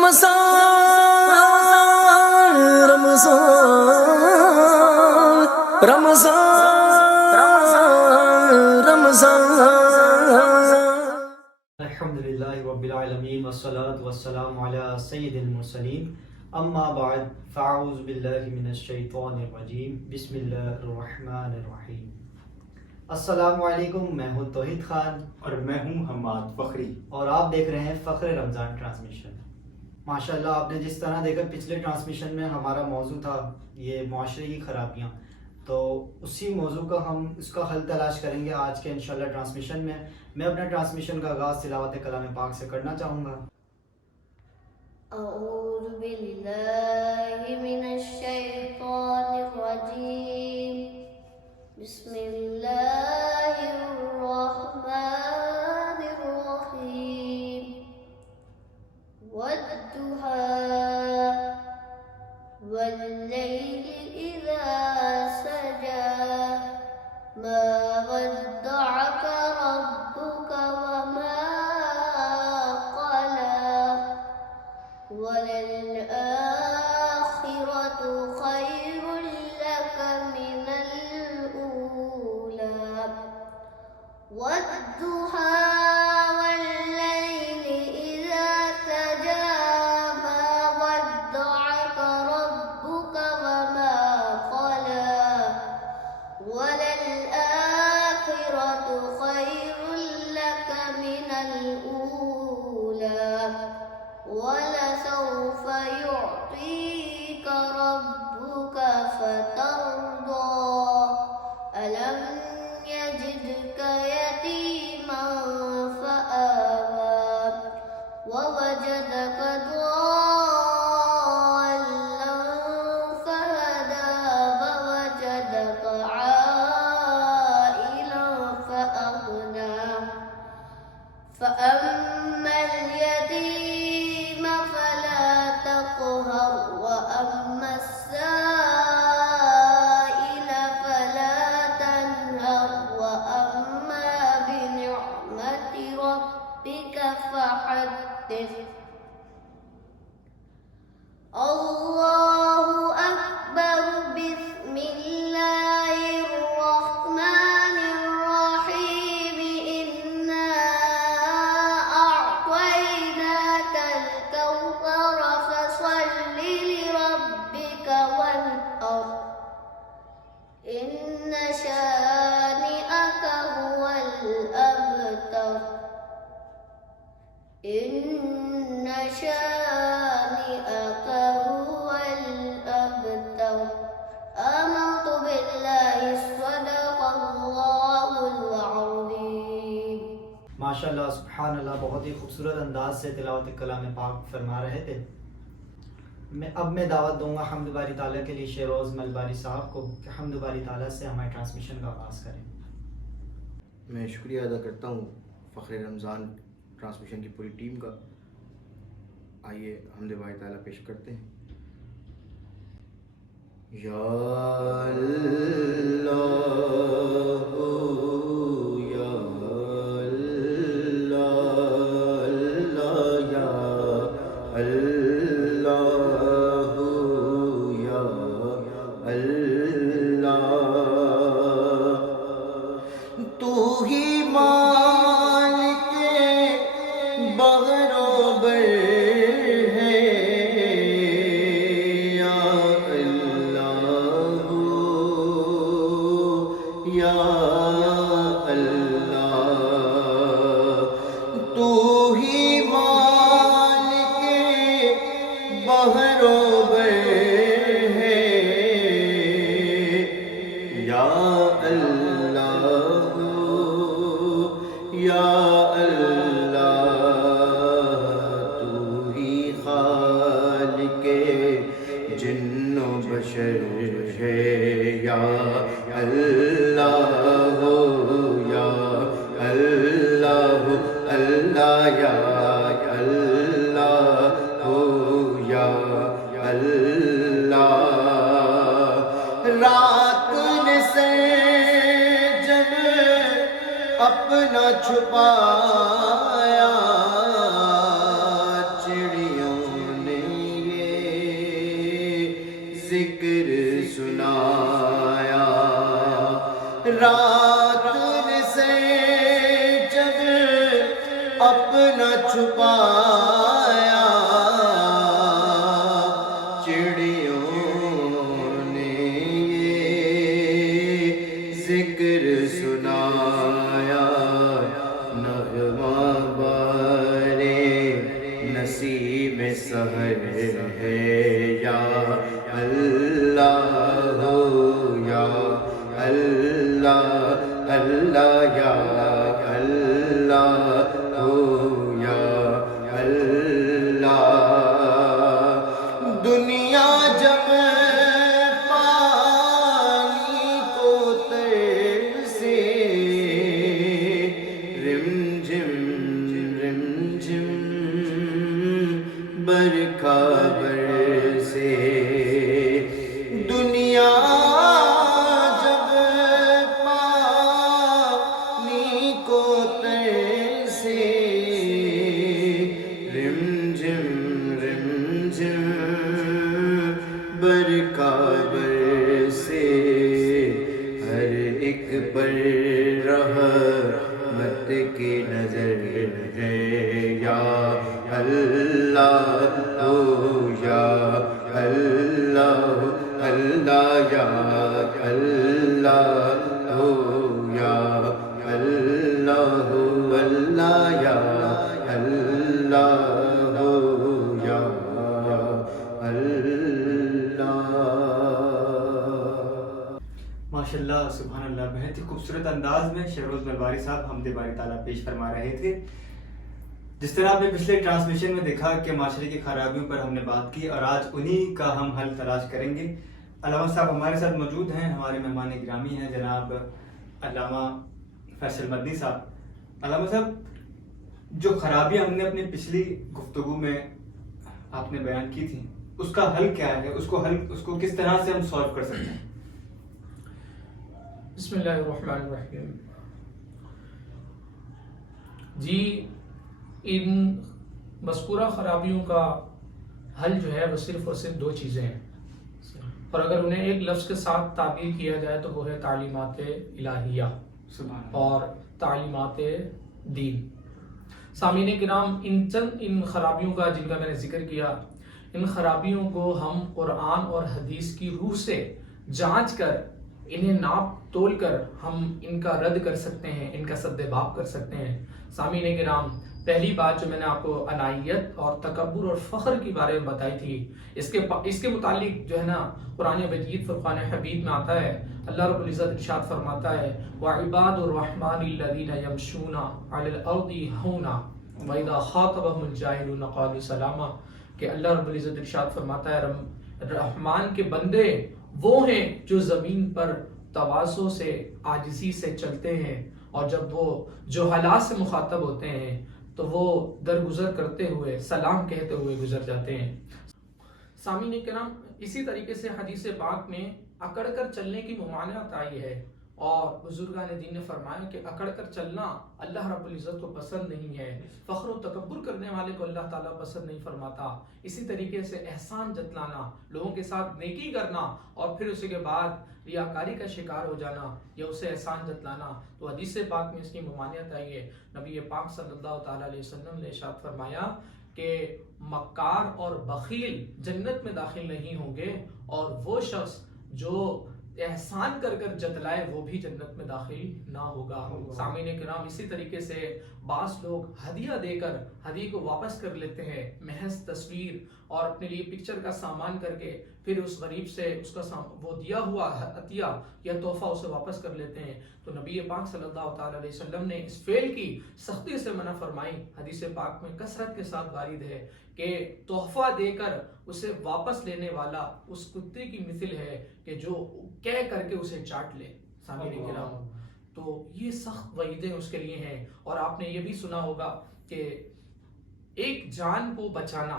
رمضان رمضان رمضان رمضان الحمدللہ رب العالمین والصلاة والسلام علی سید المرسلین اما بعد فاعوذ باللہ من الشیطان الرجیم بسم اللہ الرحمن الرحیم۔ السلام علیکم، میں ہوں توحید خان اور میں ہوں حماد فخری، اور آپ دیکھ رہے ہیں فخر رمضان ٹرانسمیشن۔ ماشاءاللہ آپ نے جس طرح دیکھا پچھلے ٹرانسمیشن میں ہمارا موضوع تھا یہ معاشرے کی خرابیاں، تو اسی موضوع کا ہم اس کا حل تلاش کریں گے آج کے انشاءاللہ ٹرانسمیشن میں۔ میں اپنا ٹرانسمیشن کا آغاز تلاوت کلام پاک سے کرنا چاہوں گا۔ اعوذ باللہ من الشیطان الرجیم، بسم اللہ الرحمن الرحیم، والضحیٰ واللیل اذا سجى ما ودعك ربك وما قلى وللآخرة خير لك من الأولى والضحى والليل إذا سجى ما ودعك ربك وما قلى وللآخرة خير لك من الأولى ولسوف يعطيك ربك فترضى ألم يجدك يتيما فآوى ووجدك ضالا فهدى ووجدك عائلا فأغنى فأما اليتيم فلا تقهر وأما السائل فلا تنهر وأما بنعمة ربك فحدث۔ الله أكبر، بسم الله الرحمن الرحيم، إنا أعطيناك الكوثر فصل لربك وانحر إن شانئك هو الأبتر إن شانئك هو الأبتر۔ آمنت بالله، صدق الله العظيم۔ ماشاءاللہ سبحان اللہ، بہت ہی خوبصورت انداز سے تلاوت کلام پاک فرما رہے تھے۔ اب میں دعوت دوں گا حمد باری تعالیٰ کے لیے شیروز ملباری صاحب کو کہ حمد باری تعالیٰ سے ہمارے ٹرانسمیشن کا آغاز کریں۔ میں شکریہ ادا کرتا ہوں فخر رمضان ٹرانسمیشن کی پوری ٹیم کا۔ آئیے حمد باری تعالیٰ پیش کرتے ہیں۔ یا اللہ یا اللہ اللہ یا اللہ یا اللہ، تو ہی مالک بغر و بر ہے، یا اللہ یا اللہ، تو ہی مالک بغر و بر ہے، یا اللہ یا اللہ، تو ہی خالق جن و بشر ہے، یا اللہ یا اللہ اللہ یا اللہ یا اللہ۔ رات نے سے جب اپنا چھپایا، چڑیوں ذکر سنایا، رات سے جب اپنا چھپایا، چڑیوں نے یہ ذکر سنایا، نغمہ بارے نسیم سحر ہے، یا اللہ یا اللہ اللہ یا اللہ یا اللہ، دنیا جب پانی کو ترسے، رم جھم برکھا برسے، دنیا جب پانی کو ترسے، رم جھم برکھا برسے، ہر ایک پر رحمت کی نظر ہے، یا اللہ یا اللہ اللہ یا اللہ یا اللہ اللہ یا اللہ یا اللہ۔ ماشاءاللہ سبحان اللہ، بہت ہی خوبصورت انداز میں شہروز ملواری صاحب حمد باری تعالیٰ پیش فرما رہے تھے۔ جس طرح آپ نے پچھلے ٹرانسمیشن میں دیکھا کہ معاشرے کی خرابیوں پر ہم نے بات کی، اور آج انہی کا ہم حل تلاش کریں گے۔ علامہ صاحب ہمارے ساتھ موجود ہیں، ہمارے مہمان گرامی ہیں جناب علامہ فیصل مدنی صاحب۔ علامہ صاحب، جو خرابیاں ہم نے اپنی پچھلی گفتگو میں آپ نے بیان کی تھیں، اس کا حل کیا ہے؟ اس کو کس طرح سے ہم سالو کر سکتے ہیں؟ بسم اللہ الرحمن الرحیم۔ جی، ان مذکورہ خرابیوں کا حل جو ہے وہ صرف اور صرف دو چیزیں ہیں، اور اگر انہیں ایک لفظ کے ساتھ تعبیر کیا جائے تو وہ ہے تعلیمات الہیہ اور تعلیمات دین۔ سامعین کرام، ان خرابیوں کا جن کا میں نے ذکر کیا، ان خرابیوں کو ہم قرآن اور حدیث کی روح سے جانچ کر، انہیں ناپ تول کر ہم ان کا رد کر سکتے ہیں، ان کا سد باب کر سکتے ہیں۔ سامعین کرام، پہلی بات جو میں نے آپ کو عنایت اور تکبر اور فخر کی بارے میں بتائی تھی، اس کے متعلق جو ہے نا قرآن مجید فرقان حمید میں آتا ہے، اللہ رب العزت ارشاد فرماتا ہے وَعِبَادُ الرَّحْمَنِ الَّذِينَ يَمْشُونَ عَلَى الْأَرْضِ هَوْنًا وَإِذَا خَاطَبَهُمُ الْجَاهِلُونَ قَالُوا سَلَامًا، کہ اللہ رب العزت ارشاد فرماتا ہے رحمان کے بندے وہ ہیں جو زمین پر تواضع سے، عاجزی سے چلتے ہیں، اور جب وہ جہلاء سے مخاطب ہوتے ہیں تو وہ درگزر کرتے ہوئے سلام کہتے ہوئے گزر جاتے ہیں۔ سامعین کرام، اسی طریقے سے حدیث پاک میں اکڑ کر چلنے کی ممانعت آئی ہے، اور بزرگان دین نے فرمایا کہ اکڑ کر چلنا اللہ رب العزت کو پسند نہیں ہے، فخر و تکبر کرنے والے کو اللہ تعالیٰ پسند نہیں فرماتا۔ اسی طریقے سے احسان جتلانا، لوگوں کے ساتھ نیکی کرنا اور پھر اس کے بعد ریاکاری کا شکار ہو جانا یا اسے احسان جتلانا، تو حدیث پاک میں اس کی ممانعت آئی ہے۔ نبی پاک صلی اللہ تعالیٰ علیہ وسلم نے ارشاد فرمایا کہ مکار اور بخیل جنت میں داخل نہیں ہوں گے، اور وہ شخص جو احسان کر کر جتلائے وہ بھی جنت میں داخل نہ ہوگا۔ سامعین کرام، اسی طریقے سے بعض لوگ ہدیہ دے کر ہدیے کو واپس کر لیتے ہیں، محض تصویر اور اپنے لیے پکچر کا سامان کر کے پھر اس غریب سے اس کا وہ دیا ہوا عطیہ یا تحفہ اسے واپس کر لیتے ہیں۔ تو نبی پاک صلی اللہ تعالیٰ علیہ وسلم نے اس فعل کی سختی سے منع فرمائی۔ حدیث پاک میں کثرت کے ساتھ وارد ہے کہ تحفہ دے کر اسے واپس لینے والا اس کتے کی مثل ہے کہ جو کہہ کر کے اسے چاٹ لے۔ سامعین کرام، تو یہ سخت وعیدیں اس کے لیے ہیں۔ اور آپ نے یہ بھی سنا ہوگا کہ ایک جان کو بچانا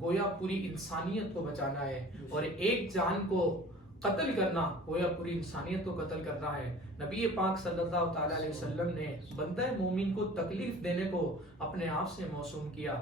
گویا پوری انسانیت کو بچانا ہے، اور ایک جان کو قتل کرنا گویا پوری انسانیت کو قتل کرنا ہے۔ نبی پاک صلی اللہ تعالیٰ علیہ وسلم نے بندہ مومن کو تکلیف دینے کو اپنے آپ سے موسوم کیا۔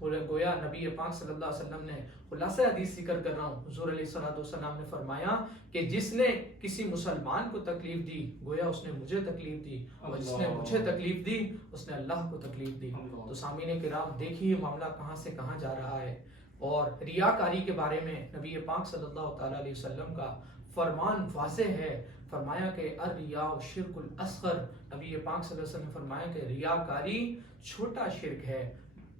گویا نبی پاک صلی اللہ علیہ وسلم نے خلاصہ حدیث ذکر کر رہا ہوں، حضور علیہ الصلوۃ والسلام نے فرمایا کہ جس نے کسی مسلمان کو تکلیف دی گویا اس نے مجھے تکلیف دی، اور جس نے مجھے تکلیف دی اس نے اللہ کو تکلیف دی۔ تو سامعین کرام دیکھیے معاملہ کہاں سے کہاں جا رہا ہے۔ اور ریاکاری کے بارے میں نبی پاک صلی اللہ تعالیٰ علیہ وسلم کا فرمان واضح ہے، فرمایا کہ الریاء شرک الاصغر، نبی پاک صلی اللہ علیہ وسلم نے فرمایا کہ ریاکاری چھوٹا شرک ہے۔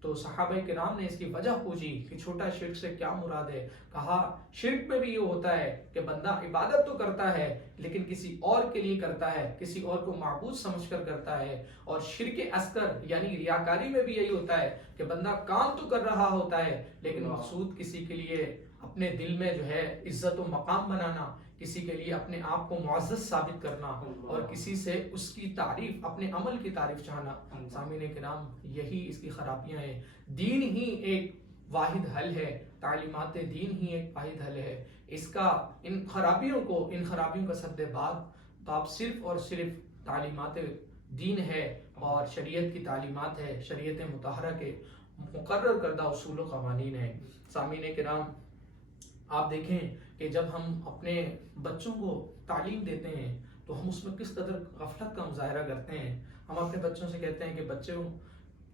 تو صحابہ کرام نے اس کی وجہ پوچھی کہ چھوٹا شرک سے کیا مراد ہے؟ کہا شرک میں بھی یہ ہوتا ہے کہ بندہ عبادت تو کرتا ہے لیکن کسی اور کے لیے کرتا ہے، کسی اور کو معبود سمجھ کر کرتا ہے، اور شرک اصغر یعنی ریاکاری میں بھی یہی ہوتا ہے کہ بندہ کام تو کر رہا ہوتا ہے لیکن مقصود کسی کے لیے اپنے دل میں جو ہے عزت و مقام بنانا، کسی کے لیے اپنے آپ کو معزز ثابت کرنا، اور کسی سے اس کی تعریف، اپنے عمل کی تعریف چاہنا۔ سامعین کرام یہی اس کی خرابیاں ہیں۔ دین ہی ایک واحد حل ہے، تعلیمات دین ہی ایک واحد حل ہے۔ اس کا ان خرابیوں کا سد باب صرف اور صرف تعلیمات دین ہے اور شریعت کی تعلیمات ہے، شریعت مطہرہ کے مقرر کردہ اصول و قوانین ہیں۔ سامعین کرام آپ دیکھیں کہ جب ہم اپنے بچوں کو تعلیم دیتے ہیں تو ہم اس میں کس قدر غفلت کا مظاہرہ کرتے ہیں۔ ہم اپنے بچوں سے کہتے ہیں کہ بچوں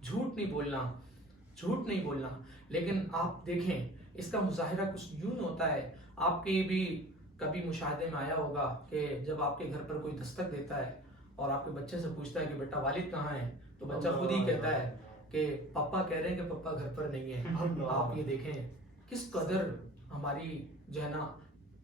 جھوٹ نہیں بولنا، لیکن آپ دیکھیں اس کا مظاہرہ کچھ یوں ہوتا ہے۔ آپ کے بھی کبھی مشاہدے میں آیا ہوگا کہ جب آپ کے گھر پر کوئی دستک دیتا ہے اور آپ کے بچے سے پوچھتا ہے کہ بیٹا والد کہاں ہے، تو بچہ خود ہی کہتا ہے کہ پپا کہہ رہے ہیں کہ پپا گھر پر نہیں ہے۔ آپ یہ دیکھیں کس قدر ہماری جو ہے نا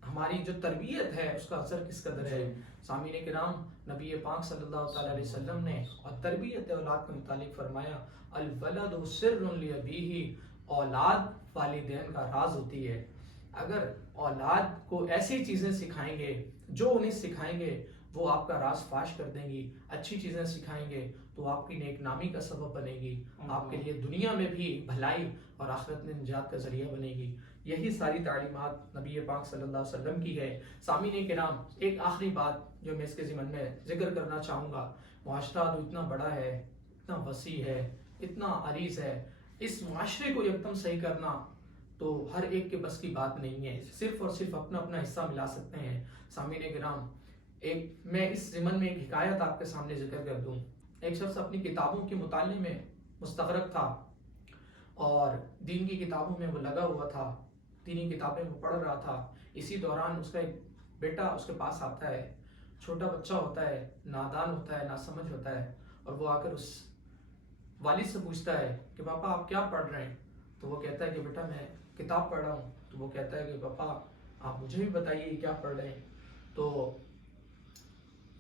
ہماری جو تربیت ہے اس کا اثر کس قدر ہے۔ سامعین کرام نبی پاک صلی اللہ تعالیٰ علیہ وسلم نے اور تربیت اولاد کے متعلق فرمایا الولد سر لابیہ، اولاد والدین کا راز ہوتی ہے۔ اگر اولاد کو ایسی چیزیں سکھائیں گے جو انہیں سکھائیں گے وہ آپ کا راز فاش کر دیں گی، اچھی چیزیں سکھائیں گے تو آپ کی نیک نامی کا سبب بنے گی، آپ کے لیے دنیا میں بھی بھلائی اور آخرت میں نجات کا ذریعہ بنے گی۔ یہی ساری تعلیمات نبی پاک صلی اللہ علیہ وسلم کی ہے۔ سامعین کرام ایک آخری بات جو میں اس کے ضمن میں ذکر کرنا چاہوں گا، معاشرہ تو اتنا بڑا ہے، اتنا وسیع ہے، اتنا عریض ہے، اس معاشرے کو یکدم صحیح کرنا تو ہر ایک کے بس کی بات نہیں ہے، صرف اور صرف اپنا اپنا حصہ ملا سکتے ہیں۔ سامعین کرام میں اس ضمن میں ایک حکایت آپ کے سامنے ذکر کر دوں۔ ایک شخص اپنی کتابوں کے مطالعے میں مستغرق تھا اور دین کی کتابوں میں وہ لگا ہوا تھا، دینی کتابیں وہ پڑھ رہا تھا۔ اسی دوران اس کا ایک بیٹا اس کے پاس آتا ہے، چھوٹا بچہ ہوتا ہے، نادان ہوتا ہے، ناسمجھ ہوتا ہے، اور وہ آ کر اس والد سے پوچھتا ہے کہ پاپا آپ کیا پڑھ رہے ہیں؟ تو وہ کہتا ہے کہ بیٹا میں کتاب پڑھ رہا ہوں۔ تو وہ کہتا ہے کہ پاپا آپ مجھے بھی بتائیے کیا پڑھ رہے ہیں؟ تو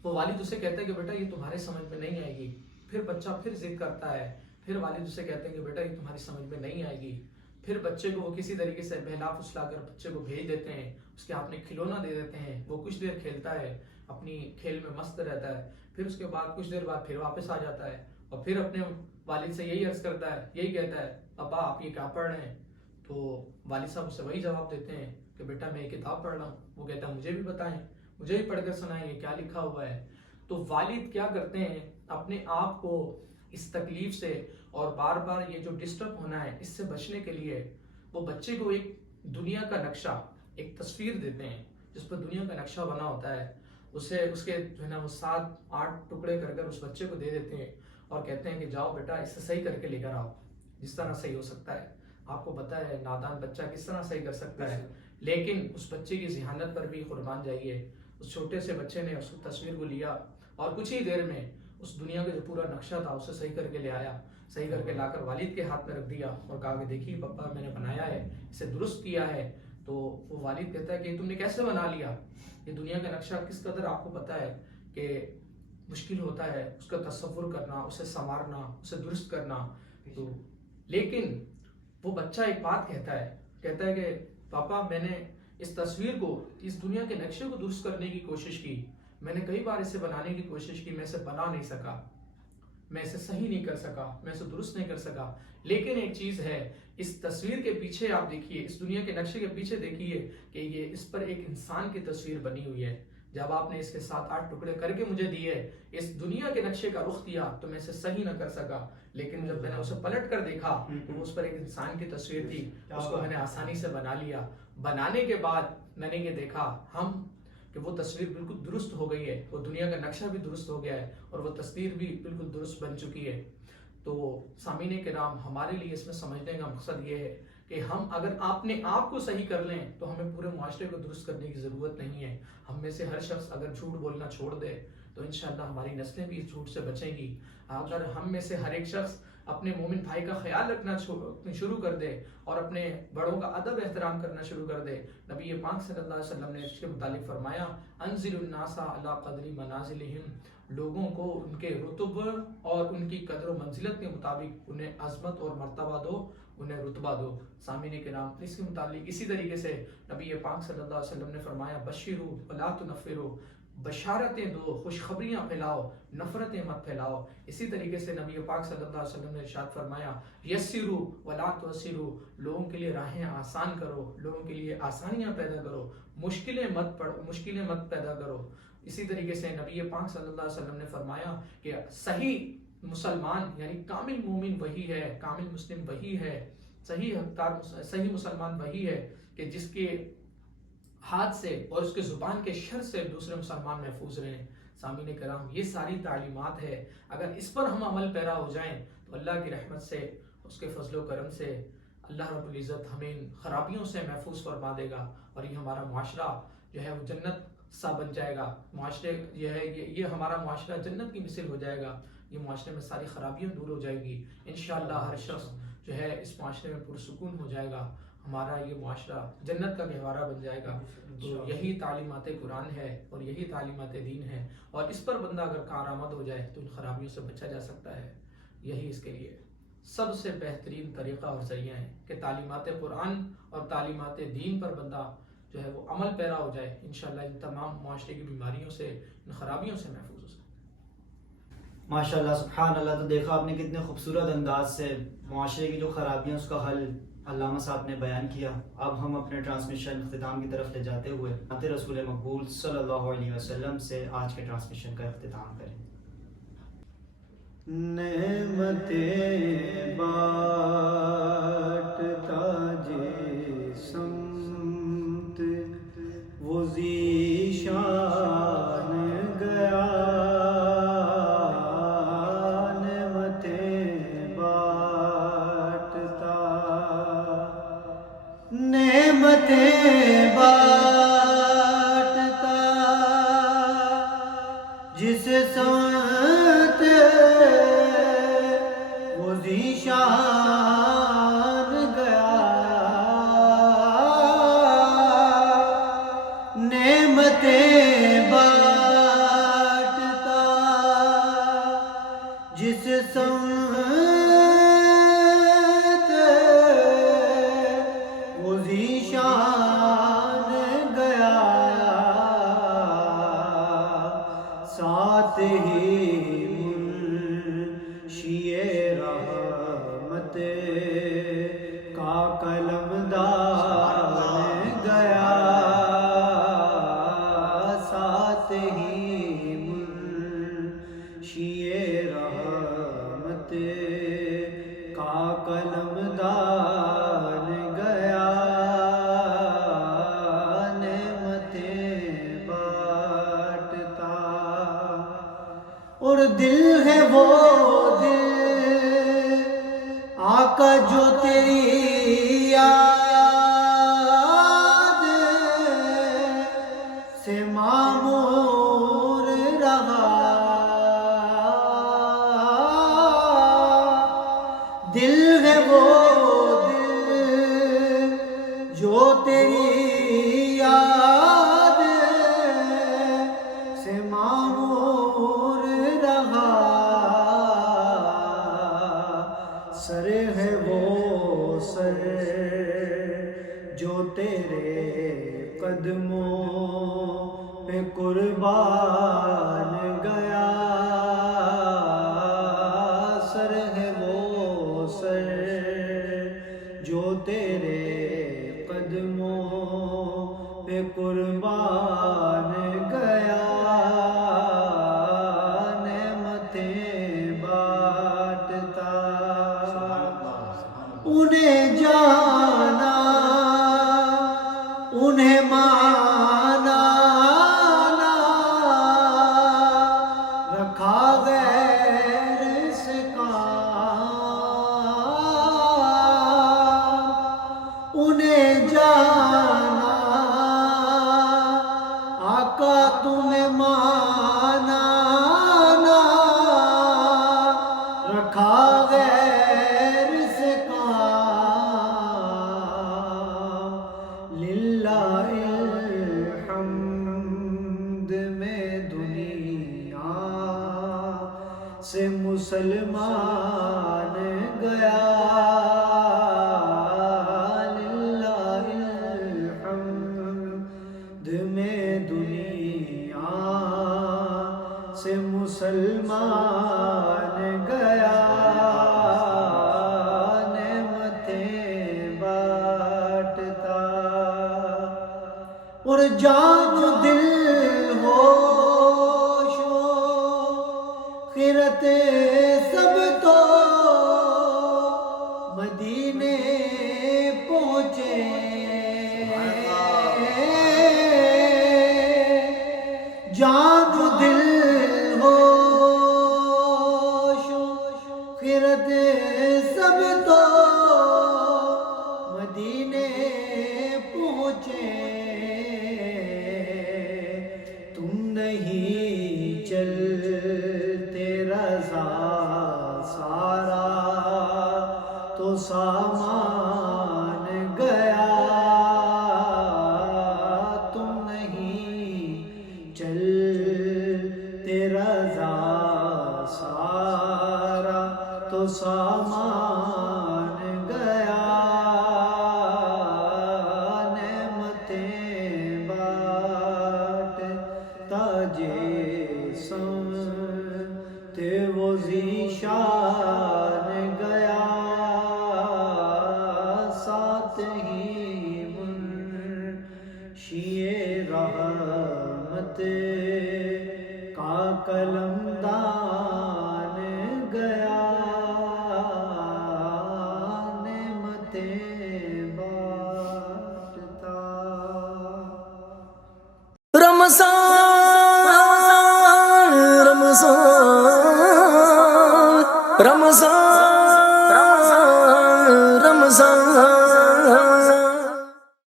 وہ والد اسے کہتا ہے کہ بیٹا یہ تمہارے سمجھ میں نہیں آئے گی۔ پھر بچہ پھر ضد کرتا ہے، پھر والد اسے کہتے ہیں کہ بیٹا یہ تمہاری سمجھ میں نہیں آئے گی۔ پھر بچے کو وہ کسی طریقے سے بہلا پھسلا کر بچے کو بھیج دیتے ہیں، اس کے ہاتھ میں کھلونا دے دیتے ہیں، وہ کچھ دیر کھیلتا ہے، اپنی کھیل میں مست رہتا ہے، پھر اس کے بعد کچھ دیر بعد پھر واپس آ جاتا ہے اور پھر اپنے والد سے یہی عرض کرتا ہے، یہی کہتا ہے پاپا آپ یہ کیا پڑھ رہے ہیں؟ تو والد صاحب اسے وہی جواب دیتے ہیں کہ بیٹا میں یہ کتاب پڑھ رہا ہوں۔ وہ کہتا ہے مجھے بھی بتائیں، مجھے بھی پڑھ کر سنائیں یہ کیا لکھا ہوا ہے۔ تو والد کیا کرتے ہیں اپنے آپ کو اس تکلیف سے اور بار بار یہ جو ڈسٹرب ہونا ہے اس سے بچنے کے لیے وہ بچے کو ایک دنیا کا نقشہ، ایک تصویر دیتے ہیں جس پر دنیا کا نقشہ بنا ہوتا ہے، اسے اس کے جو ہے نا وہ 7-8 ٹکڑے کر کر اس بچے کو دے دیتے ہیں اور کہتے ہیں کہ جاؤ بیٹا اسے صحیح کر کے لے کر آؤ جس طرح صحیح ہو سکتا ہے۔ آپ کو پتہ ہے نادان بچہ کس طرح صحیح کر سکتا ہے، لیکن اس بچے کی ذہانت پر بھی قربان جائیے، اس چھوٹے سے بچے نے اس تصویر کو لیا اور کچھ ہی دیر میں اس دنیا کا جو پورا نقشہ تھا اسے صحیح کر کے لے آیا، صحیح کر کے لا کر والد کے ہاتھ میں رکھ دیا اور کہا کہ دیکھیے پپا میں نے بنایا ہے، اسے درست کیا ہے۔ تو وہ والد کہتا ہے کہ تم نے کیسے بنا لیا؟ یہ دنیا کا نقشہ کس قدر آپ کو پتہ ہے کہ مشکل ہوتا ہے اس کا تصور کرنا، اسے سنوارنا، اسے درست کرنا۔ تو لیکن وہ بچہ ایک بات کہتا ہے کہ پاپا میں نے اس تصویر کو، اس دنیا کے نقشے کو درست کرنے کی کوشش کی، میں نے کئی بار اسے بنانے کی کوشش کی، میں اسے بنا نہیں سکا، میں اسے صحیح نہیں کر سکا، میں اسے درست نہیں کر سکا۔ لیکن ایک چیز ہے اس تصویر کے پیچھے آپ دیکھیے، اس دنیا کے نقشے کے پیچھے دیکھیے کہ یہ اس پر ایک انسان کی تصویر بنی ہوئی ہے جب آپ نے اس کے 7-8 ٹکڑے کر کے مجھے دیے، اس دنیا کے نقشے کا رخ دیا تو میں اسے صحیح نہ کر سکا، لیکن جب میں نے اسے پلٹ کر دیکھا تو اس پر ایک انسان کی تصویر تھی، اس کو میں نے آسانی سے بنا لیا۔ بنانے کے بعد میں نے یہ دیکھا کہ وہ تصویر بالکل درست ہو گئی ہے، وہ دنیا کا نقشہ بھی درست ہو گیا ہے اور وہ تصویر بھی بالکل درست بن چکی ہے۔ تو سامعین کرام، ہمارے لیے اس میں سمجھنے کا مقصد یہ ہے کہ ہم اگر اپنے آپ کو صحیح کر لیں تو ہمیں پورے معاشرے کو درست کرنے کی ضرورت نہیں ہے۔ ہم میں سے ہر شخص اگر جھوٹ بولنا چھوڑ دے تو انشاءاللہ ہماری نسلیں بھی اس جھوٹ سے بچیں گی۔ اگر ہم میں سے ہر ایک شخص اپنے مومن بھائی کا خیال رکھنا شروع کر دے اور اپنے بڑوں کا ادب احترام کرنا شروع کر دے، نبی پاک صلی اللہ علیہ وسلم نے اس کے متعلق فرمایا انزل الناس علی قدر منازلہم، لوگوں کو ان کے رتب اور ان کی قدر و منزلت کے مطابق انہیں عظمت اور مرتبہ دو، انہیں رتبہ دو۔ سامعین کرام، اس کے متعلق اسی طریقے سے نبی پاک صلی اللہ علیہ وسلم نے فرمایا بشروا ولا تنفروا، بشارتیں دو، خوشخبریاں پھیلاؤ، نفرتیں مت پھیلاؤ۔ اسی طریقے سے نبی پاک صلی اللہ علیہ وسلم نے ارشاد فرمایا یسروا ولا تعسروا، لوگوں کے لیے راہیں آسان کرو، لوگوں کے لیے آسانیاں پیدا کرو، مشکلیں مت پیدا کرو۔ اسی طریقے سے نبی پاک صلی اللہ علیہ وسلم نے فرمایا کہ صحیح مسلمان یعنی کامل مومن وہی ہے، کامل مسلم وہی ہے، صحیح مسلمان وہی ہے کہ جس کے ہاتھ سے اور اس کے زبان کے شر سے دوسرے مسلمان محفوظ رہیں۔ سامعین کرام، یہ ساری تعلیمات ہے، اگر اس پر ہم عمل پیرا ہو جائیں تو اللہ کی رحمت سے، اس کے فضل و کرم سے اللہ رب العزت ہمیں ان خرابیوں سے محفوظ فرما دے گا اور یہ ہمارا معاشرہ جو ہے وہ جنت سا بن جائے گا۔ معاشرے یہ ہمارا معاشرہ جنت کی مثل ہو جائے گا، یہ معاشرے میں ساری خرابیاں دور ہو جائے گی انشاءاللہ۔ ہر شخص جو ہے اس معاشرے میں پرسکون ہو جائے گا، ہمارا یہ معاشرہ جنت کا گہوارہ بن جائے گا۔ تو یہی تعلیمات قرآن ہے اور یہی تعلیمات دین ہے، اور اس پر بندہ اگر کارآمد ہو جائے تو ان خرابیوں سے بچا جا سکتا ہے۔ یہی اس کے لیے سب سے بہترین طریقہ اور ذریعہ ہے کہ تعلیمات قرآن اور تعلیمات دین پر بندہ جو ہے وہ عمل پیرا ہو جائے، انشاءاللہ ان تمام معاشرے کی بیماریوں سے، ان خرابیوں سے محفوظ ہو سکے۔ ماشاءاللہ، سبحان اللہ۔ تو دیکھا آپ نے کتنے خوبصورت انداز سے معاشرے کی جو خرابیاں اس کا حل علامہ صاحب نے بیان کیا۔ اب ہم اپنے ٹرانسمیشن اختتام کی طرف لے جاتے ہوئے رسول مقبول صلی اللہ علیہ وسلم سے آج کے ٹرانسمیشن کا اختتام کریں۔ نعمتیں بانٹتا جس سمت وہ ذیشان گیا، نعمتیں بانٹتا جس سمت وہ ذیشان گیا، نعمتیں بانٹتا جس سمت وہ ذیشان گیا، ساتھ ہی منشی رحمت کا قلم دان گیا، ساتھ ہی منشی رحمت کا قلم دان گیا، نعمتیں بانٹتا۔ اور دل ہے وہ دل آقا جو تیری یاد سے معمور رہا، دل ہے وہ دل جو تیری یاد سے معمور رہا، سر ہے وہ سر جو تیرے قدموں پہ قربان گیا، سر ہے وہ سر جو تیرے قدموں پہ قربان گیا، مسلمان گیا للہ الحمد میں دنیا سے مسلمان گیا نعمتیں بانٹتا اور جان دل ہوش و خیرت سب تو مدینے پہنچے جان دل ہوش و خیرت سب تو مدینے پہنچے تم نہیں چلتے رضا سارا تو سامان گیا تم نہیں چلتے رضا سارا تو سامان گیا نعمتیں بانٹتا جیسم تے وہ ذیشان گیا ساتھ ہی منشی رحمت کا قلم دان گیا نعمتیں بانٹتا رمضان رمضان رمضان